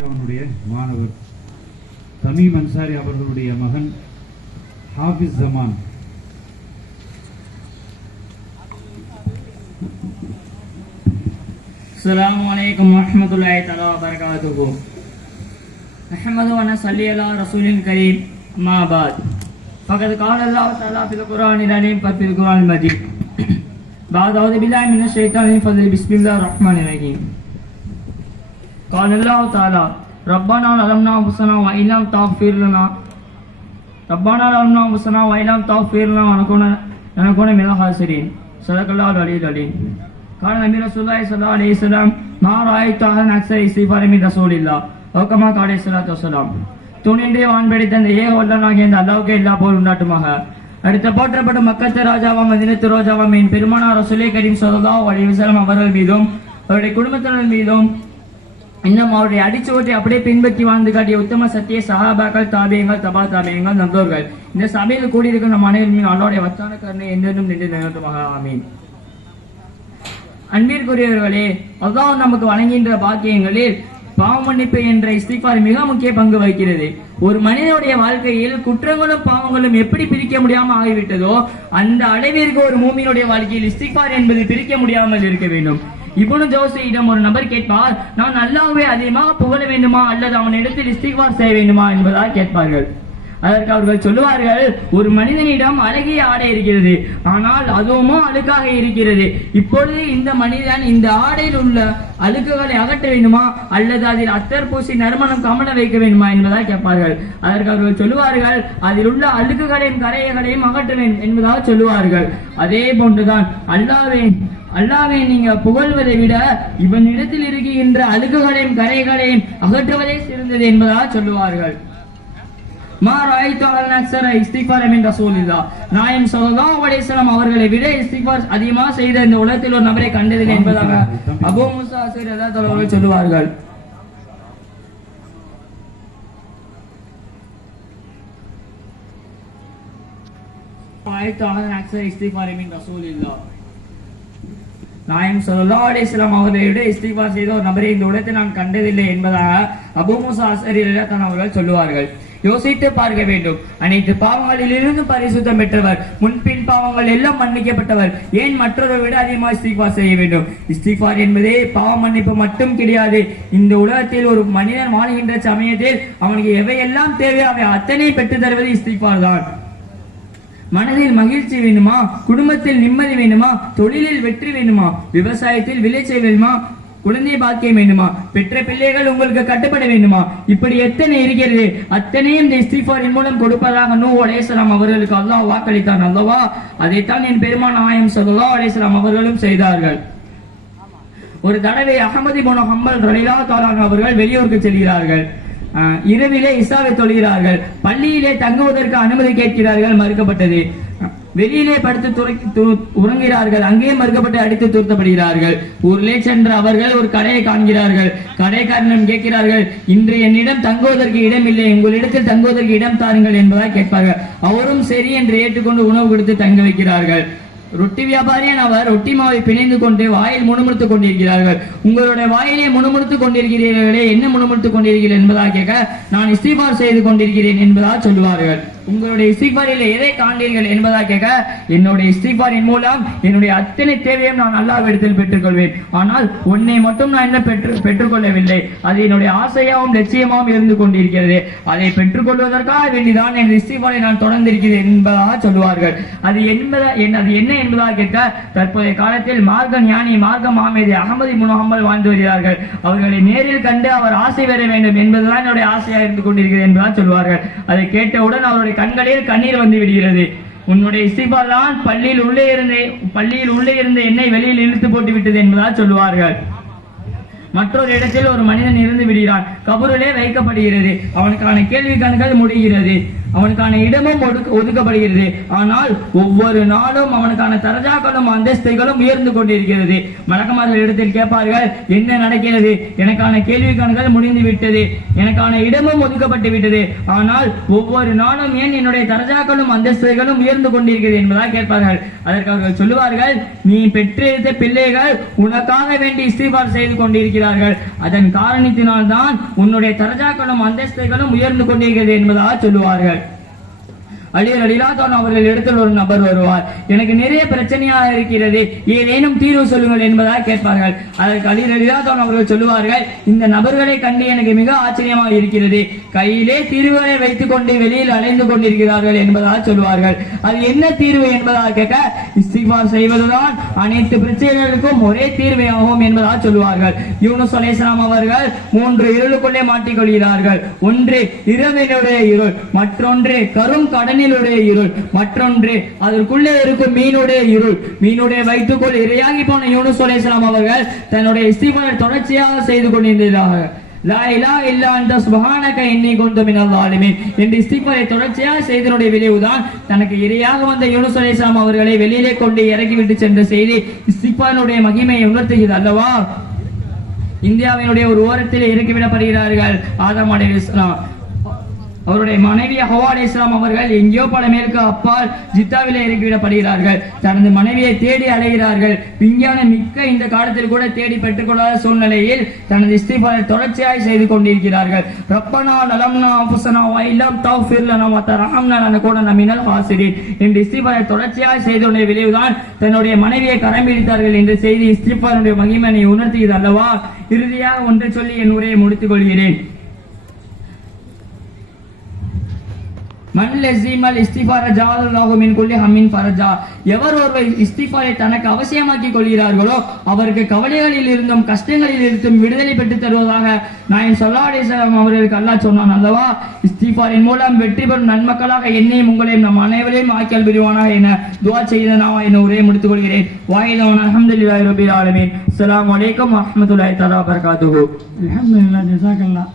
அவனுடைய மாணவர் தமீம் அன்சாரி அவர்களுடைய மகன் ஹாஃபிஸ் ஜமான். அஸ்ஸலாமு அலைக்கும் வரஹ்மத்துல்லாஹி தஆலா வ பரகாத்துஹு. அஹ்மது வ நஸல்லி அலா ரசூலில் கரீம். அம்மா பாத். ஃபகத் கால அல்லாஹ் தஆலா ஃபில் குர்ஆனில் அலீம் ஃபில் குர்ஆனில் மஜீத். பாத் அஊது பில்லாஹி மினஷ் ஷைத்தானிர் ரஜீம். பிஸ்மில்லாஹிர் ரஹ்மானிர் ரஹீம். قال الله تعالى ربنا ظلمنا انفسنا وان لم تغفر لنا ونكون من الخاسرين صدق الله العلي العظيم. قال نبي رسول الله صلى الله عليه وسلم ما رايت احدا اكثر استغفارا من رسول الله او كما قال عليه الصلاه والسلام. துணின்றே வான்படைத்த அந்த ஏக வல்லனாகிய அந்த அல்லாஹ்வுக்கே எல்லா புகழும் உண்டாட்டுமாக. அடுத்த போற்றப்பட்ட மக்கத்து ராஜாவாம் மதீனத்து ரோஜாவாம் என் பெருமானார் ரசூலே கரீம் ஸல்லல்லாஹு அலைஹி வஸல்லம் அவர்கள் மீதும் அவருடைய குடும்பத்தினர் மீதும் இன்னும் அவருடைய அடிச்சுவற்றை அப்படியே பின்பற்றி வாழ்ந்து காட்டிய உத்தம சத்திய சஹாபாக்கள், தாபியங்கள், தபா தாபியங்கள், நம்பர்கள் இந்த சபையில் கூடியிருக்கும் நம் அனைவரும் அல்லாஹ்வுடைய வச்சான கருணை என்றென்றும் நின்று நிகழ்த்துமாக. ஆமீன். அன்பிற்குரியவர்களே, அல்லாஹ் நமக்கு வழங்குகின்ற பாக்கியங்களில் பாவ மன்னிப்பு என்ற இஸ்திக்பார் மிக முக்கிய பங்கு வகிக்கிறது. ஒரு மனிதனுடைய வாழ்க்கையில் குற்றங்களும் பாவங்களும் எப்படி பிரிக்க முடியாமல் ஆகிவிட்டதோ அந்த அளவிற்கு ஒரு மூமினுடைய வாழ்க்கையில் இஸ்திக்பார் என்பது பிரிக்க முடியாமல் இருக்க வேண்டும். இப்னு ஜௌசியிடம் ஒரு நபர் கேட்பார், நான் அல்லாஹ்வை அதிகமாக புகழ வேண்டுமா அல்லது அவனிடத்தில் இஸ்திக்பார் செய்ய வேண்டுமா என்பதாக கேட்பார்கள். அதற்கு அவர்கள் சொல்லுவார்கள், ஒரு மனிதனிடம் அழகிய ஆடை இருக்கிறது, ஆனால் அதுவுமோ அழுக்காக இருக்கிறது. இப்பொழுது இந்த மனிதன் இந்த ஆடையில் உள்ள அழுக்குகளை அகற்ற வேண்டுமா அல்லது அதில் அத்தர் பூசி நறுமணம் கமல வைக்க வேண்டுமா என்பதாக கேட்பார்கள். அதற்கு அவர்கள் சொல்லுவார்கள், அதில் உள்ள அழுக்குகளையும் கரைகளையும் அகற்ற வேண்டும் என்பதாக சொல்லுவார்கள். அதே போன்றுதான் அல்லாஹ்வை நீங்க புகழ்வதை விட இவனிடத்தில் இருக்கின்ற அழுக்குகளையும் கரைகளையும் அகற்றுவதே சிறந்தது என்பதாக சொல்லுவார்கள். நாயம் ஸல்லல்லாஹு அலைஹி வஸல்லம் அவர்களை விட இஸ்திக்பார் அதிகமாக செய்த இந்த உலகத்தில் ஒரு நபரை கண்டதில்லை என்பதாக அபூ மூஸா அஸ்ஸரி ரலியல்லாஹு அவர்கள் சொல்லுவார்கள். நாயம் ஸல்லல்லாஹு அலைஹி வஸல்லம் அவர்களை விட இஸ்திக்பார் செய்த ஒரு நபரை இந்த உலகத்தில் நான் கண்டதில்லை என்பதாக அபூ மூஸா அஸ்ஸரி ரலியல்லாஹு அவர்கள் சொல்லுவார்கள். யோசித்து பார்க்க வேண்டும். அனைத்து பாவங்களிலிருந்து பரிசுத்தம் பெற்றவர், முன்பின் பாவங்கள் எல்லாம் மன்னிக்கப்பட்டவர், ஏன் மற்றவரை விட அதிகமாக இஸ்திக்பார் செய்ய வேண்டும்? இஸ்திக்பார் என்பதே பாவ மன்னிப்பு மட்டும் கிடையாது. இந்த உலகத்தில் ஒரு மனிதன் வாழ்கின்ற சமயத்தில் அவனுக்கு எவையெல்லாம் தேவையோ அவை அத்தனை பெற்று தருவது இஸ்திக்பார் தான். மனதில் மகிழ்ச்சி வேண்டுமா, குடும்பத்தில் நிம்மதி வேண்டுமா, தொழிலில் வெற்றி வேண்டுமா, விவசாயத்தில் விளைச்சல் வேண்டுமா, குழந்தை பாக்கியம் வேண்டுமா, பெற்ற பிள்ளைகள் உங்களுக்கு கட்டுப்பட வேண்டுமா, இப்படி எத்தனை இருக்கிறது அத்தனையும் இந்த இஸ்திக்பாரின் மூலம் கொடுப்பதாக நூஹ் அலைஹிஸ்ஸலாம் அவர்களுக்கு அல்லாஹ் வாக்களித்தான் அல்லவா? அதைத்தான் என் பெருமான் நாயகம் ஸல்லல்லாஹு அலைஹி வஸல்லம் அவர்களும் செய்தார்கள். ஒரு தடவை அஹ்மது இப்னு ஹம்பல் ரலியல்லாஹு தஆலா அவர்கள் வெளியூருக்கு செல்கிறார்கள். இரவிலே இசாவை தொழுகிறார்கள். பள்ளியிலே தங்குவதற்கு அனுமதி கேட்கிறார்கள், மறுக்கப்பட்டது. வெளியிலே படுத்து உறங்குகிறார்கள், அங்கேயே மறுக்கப்பட்டு அடித்து துரத்தப்படுகிறார்கள். ஊரிலே சென்ற அவர்கள் ஒரு கடையை காண்கிறார்கள். கடைக்காரனிடம் கேட்கிறார்கள், இன்று என்னிடம் தங்குவதற்கு இடம் இல்லை, உங்களிடத்தில் தங்குவதற்கு இடம் தாருங்கள் என்பதாக கேட்பார்கள். அவரும் சரி என்று ஏற்றுக்கொண்டு உணவு கொடுத்து தங்க வைக்கிறார்கள். ரொட்டி வியாபாரியான அவர் ரொட்டி மாவை பிணைந்து கொண்டு வாயில் முணுமுணுத்துக் கொண்டிருக்கிறார்கள். உங்களுடைய வாயிலே முணுமுணுத்துக் கொண்டிருக்கிறீர்களே, என்ன முணுமுணுத்துக் கொண்டிருக்கிறீர்கள் என்பதாக கேட்க, நான் இஸ்திக்பார் செய்து கொண்டிருக்கிறேன் என்பதாக சொல்லுவார்கள். உங்களுடைய இஸ்திக்பாரில் எதை காண்பீர்கள் என்பதாக கேட்க, என்னுடைய இஸ்திக்பாரின் மூலம் என்னுடைய அத்தனை தேவையும் நான் அல்லாஹ்விடத்தில் பெற்றுக்கொள்வேன். ஆனால் உன்னை மட்டும் நான் என்ன பெற்றுக்கொள்ளவில்லை, அது என்னுடைய ஆசையாகவும் லட்சியமாகவும் இருந்து கொண்டிருக்கிறது. அதை பெற்றுக்கொள்வதற்காக வேண்டிதான் என் இஸ்திக்பாரை நான் தொடர்ந்திருக்கிறேன் என்பதாக சொல்லுவார்கள். அது என்ன என்பதாக கேட்க, தற்போதைய காலத்தில் மார்க்க ஞானி மார்க்க மாமேதி அஹ்மது இப்னு ஹம்பல் வாழ்ந்து வருகிறார்கள். அவர்களை நேரில் கண்டு அவர் ஆசை பெற வேண்டும் என்பதுதான் என்னுடைய ஆசையாக இருந்து கொண்டிருக்கிறது என்பதாக சொல்வார்கள். அதை கேட்டவுடன் அவருடைய கண்களில் கண்ணீர் வந்து விடுகிறது. உன்னுடைய இஸ்திக்பார் தான் பள்ளியில் உள்ளே இருந்த எண்ணெய் வெளியில் இழுத்து போட்டு விட்டது என்பதாக சொல்லுவார்கள். மற்றொரு இடத்தில் ஒரு மனிதன் இருந்து விடுகிறான். கபூரிலே வைக்கப்படுகிறது. அவனுக்கான கேள்வி கண்கள் முடிகிறது. அவனுக்கான இடமும் ஒதுக்கப்படுகிறது. ஆனால் ஒவ்வொரு நாளும் அவனுக்கான தரஜாக்களும் அந்தஸ்தைகளும் உயர்ந்து கொண்டிருக்கிறது. மலக்குமார்கள் இடத்தில் கேட்பார்கள், என்ன நடக்கிறது? எனக்கான கேள்வி கணக்குகள் முடிந்து விட்டது, எனக்கான இடமும் ஒதுக்கப்பட்டு விட்டது, ஆனால் ஒவ்வொரு நாளும் ஏன் என்னுடைய தரஜாக்களும் அந்தஸ்தைகளும் உயர்ந்து கொண்டிருக்கிறது என்பதாக கேட்பார்கள். அதற்கு அவர்கள் சொல்லுவார்கள், நீ பெற்றெடுத்த பிள்ளைகள் உனக்காக வேண்டி இஸ்திக்பார் செய்து கொண்டிருக்கிறார்கள், அதன் காரணத்தினால் தான் உன்னுடைய தரஜாக்களும் அந்தஸ்தைகளும் உயர்ந்து கொண்டிருக்கிறது என்பதாக சொல்லுவார்கள். அலி ரலியல்லாஹு அன்ஹு அவர்கள் இடத்தில் ஒரு நபர் வருவார், எனக்கு நிறைய பிரச்சனையாக இருக்கிறது, ஏதேனும் தீர்வு சொல்லுங்கள் என்பதாக கேட்பார்கள். அதற்கு அலி ரலியல்லாஹு அன்ஹு அவர்கள் சொல்லுவார்கள், இந்த நபர்களை கண்டு எனக்கு மிக ஆச்சரியமாக இருக்கிறது, கையிலே தீர்வுகளை வைத்துக் கொண்டு வெளியில் அலைந்து கொண்டிருக்கிறார்கள் என்பதாக சொல்லுவார்கள். அது என்ன தீர்வு என்பதாக கேட்க, இஸ்திக்பார் செய்வதுதான் அனைத்து பிரச்சனைகளுக்கும் ஒரே தீர்வையாகும் என்பதாக சொல்லுவார்கள். யூனுஸ் அலைஹிஸ்ஸலாம் அவர்கள் 3 இருளுக்குள்ளே மாட்டிக்கொள்கிறார்கள். ஒன்று இரவினுடைய இருள், மற்றொன்று கரும் கடனில் இருள், மற்றொன்று அதற்குள்ளே இருக்கும் மீனுடைய இருள். மீனுடைய வயிற்றுக்குள் இரையாகி போன யூனுஸ் அலைஹிஸ்ஸலாம் அவர்கள் தன்னுடைய இஸ்திக்பாரை தொடர்ச்சியாக செய்து கொண்டிருந்தார்கள். லா இலாஹ இல்லா அன்த சுப்ஹானக இன்னி குன்து மினல் ஸாலிமீன் என்ற இஸ்திக்பாரை தொடர்ச்சியாக செய்தனுடைய விளைவுதான் தனக்கு இரையாக வந்த யூனுஸ் அலைஹிஸ்ஸலாம் அவர்களை வெளியிலே கொண்டு இறக்கிவிட்டு சென்ற செய்தி இஸ்திக்பாரினுடைய மகிமையை உணர்த்துகிறது அல்லவா. இந்தியாவினுடைய ஒரு ஓரத்தில் இறக்கிவிடப்படுகிறார்கள் ஆதம் அலைஹிஸ்ஸலாம். அவருடைய மனைவி ஹவ்வா அலைஹிஸ்ஸலாம் அவர்கள் எங்கேயோ பல மேற்கு அப்பால் ஜித்தாவிலே இறக்கிவிடப்படுகிறார்கள். தனது மனைவியை தேடி அலைகிறார்கள். விஞ்ஞானம் மிக்க இந்த காலத்தில் கூட தேடி பெற்றுக்கொள்ளாத சூழ்நிலையில் தனது இஸ்திக்பாரை தொடர்ச்சியாக செய்து கொண்டிருக்கிறார்கள். ரப்பனா லலம்னா அன்ஃபுஸனா வ இல்லம் தக்ஃபிர் லனா வ தர்ஹம்னா லனகூனன்ன மினல் ஹாசிரீன் என்ற இஸ்திக்பாரை தொடர்ச்சியாக செய்தனுடைய விளைவுதான் தன்னுடைய மனைவியை கரம் பிடித்தார்கள் என்ற செய்தி இஸ்திக்பாருடைய மகிமையை உணர்த்துகிறது அல்லவா. இறுதியாக ஒன்றை சொல்லி என் உரையை முடித்துக் கொள்கிறேன். எவர் ஒருவர் இஸ்திக்பாரை தனக்கு அவசியமாக்கி கொள்கிறார்களோ அவருக்கு கவலைகளில் இருந்தும் கஷ்டங்களில் இருந்தும் விடுதலை பெற்று தருவதாக நாயகம் ஸல்லல்லாஹு அலைஹி வஸல்லம் அவர்களுக்கு அல்லாஹ் சொன்னான் அல்லவா. இஸ்திக்பாரின் மூலம் வெற்றி பெறும் நன்மக்களாக என்னையும் உங்களையும் நம் அனைவரையும் ஆக்கியல் புரிவானாக என துஆ செய்து நான் என் உரையை முடித்துக் கொள்கிறேன். வாஹிதன் அல்ஹம்துலில்லாஹி ரப்பில் ஆலமீன். அஸ்ஸலாமு அலைக்கும் வரஹ்மத்துல்லாஹி தஆலா வ பரகாத்துஹு. அல்ஹம்துலில்லாஹ் ஜஸாக்கல்லாஹ்.